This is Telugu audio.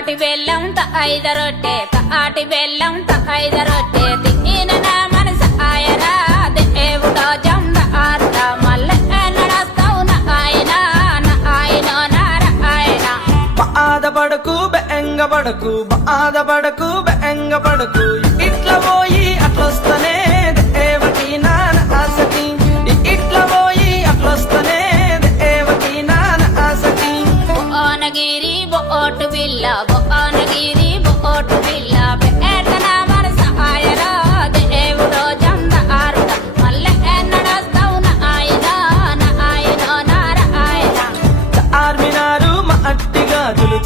తాటి బెల్లం ఐద రొట్టె తాటి బెల్లం ఐద రొట్టె. తిన్న నా మనసు ఆయరా దేవుడో జంద మల్ల నడస్తావు నా ఆయన నా ఆయన బాధపడకు బెంగపడకు బాధపడకు బెంగపడకు ఇట్లా పోయి అట్లొస్తనే దేవకి నాన్న ఆసకి ఇట్లా పోయి అట్లొస్తనే దేవకి నాన్న ఆసకి బోనగిరి బోటు బిల్ల బోనగిరి బోటు బిల్ల. పేటన మనసు ఆయరా దేవుడో జంద ఆరుడ మల్ల నడస్తావు నా ఆయన నా ఆయన నార ఆయన. మా అట్టి గాజులు